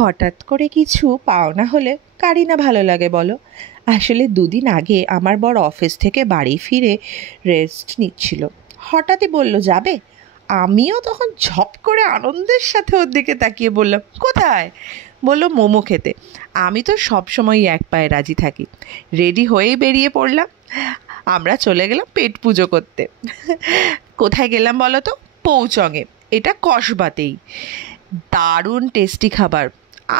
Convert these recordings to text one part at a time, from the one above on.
হঠাৎ করে কিছু পাওনা হলে কারই না ভালো লাগে বলো। আসলে দুদিন আগে আমার বর অফিস থেকে বাড়ি ফিরে রেস্ট নিচ্ছিল, হঠাৎই বলল যাবে। আমিও তখন ঝপ করে আনন্দের সাথে ওর দিকে তাকিয়ে বললাম কোথায়। বলল মোমো খেতে। আমি তো সবসময়ই এক পায়ে রাজি থাকি। রেডি হয়েই বেরিয়ে পড়লাম। আমরা চলে গেলাম পেট পুজো করতে। কোথায় গেলাম বলো তো? পৌচঙে। এটা কসবাতেই। দারুণ টেস্টি খাবার।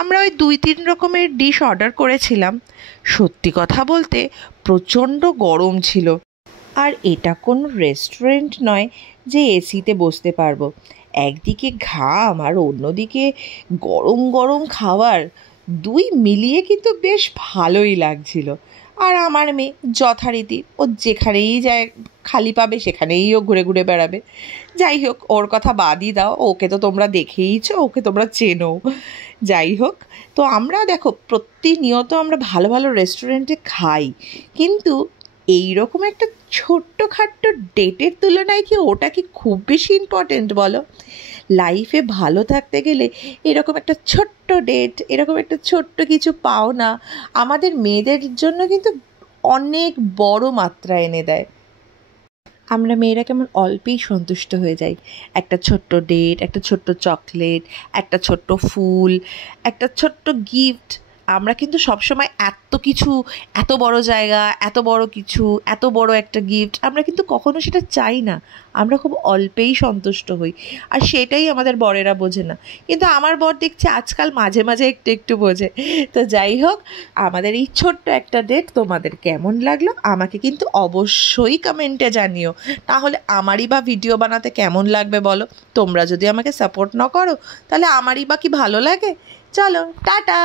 আমরা ওই 2-3 রকমের ডিশ অর্ডার করেছিলাম। সত্যি কথা বলতে প্রচণ্ড গরম ছিল। আর এটা কোনো রেস্টুরেন্ট নয় যে এসিতে বসতে পারবো। একদিকে ঘাম আর অন্যদিকে গরম গরম খাবার, দুই মিলিয়ে কিন্তু বেশ ভালোই লাগছিল। আর আমার মেয়ে যথারীতি ও যেখানেই যায় খালি পাবে সেখানেই ও ঘুরে ঘুরে বেড়াবে। যাই হোক, ওর কথা বাদই দাও, ওকে তো তোমরা দেখেইছো, ওকে তোমরা চেনো। যাই হোক, তো আমরা দেখো প্রতিনিয়ত আমরা ভালো ভালো রেস্টুরেন্টে খাই, কিন্তু এইরকম একটা ছোট্টখাট্ট ডেটের তুলনায় কি ওটা কি খুব বেশি ইম্পর্টেন্ট বলো? লাইফে ভালো থাকতে গেলে এরকম একটা ছোট্ট ডেট, এরকম একটা ছোট্ট কিছু পাওনা আমাদের মেয়েদের জন্য কিন্তু অনেক বড় মাত্রা এনে দেয়। আমরা মেয়েরা কেমন অল্পেই সন্তুষ্ট হয়ে যাই। একটা ছোট্ট ডেট, একটা ছোট্ট চকলেট, একটা ছোট্ট ফুল, একটা ছোট্ট গিফট। আমরা কিন্তু সবসময় এত কিছু, এত বড় জায়গা, এত বড় কিছু, এত বড় একটা গিফট আমরা কিন্তু কখনো সেটা চাই না। আমরা খুব অল্পেই সন্তুষ্ট হই, আর সেটাই আমাদের বরেরা বোঝে না। কিন্তু আমার বর দেখছি আজকাল মাঝে মাঝে একটু একটু বোঝে। তো যাই হোক, আমাদের এই ছোট্ট একটা ডেট তোমাদের কেমন লাগলো আমাকে কিন্তু অবশ্যই কমেন্টে জানিও। তাহলে আমারই বা ভিডিও বানাতে কেমন লাগবে বলো? তোমরা যদি আমাকে সাপোর্ট না করো তাহলে আমারই বা কি ভালো লাগে? চলো টাটা।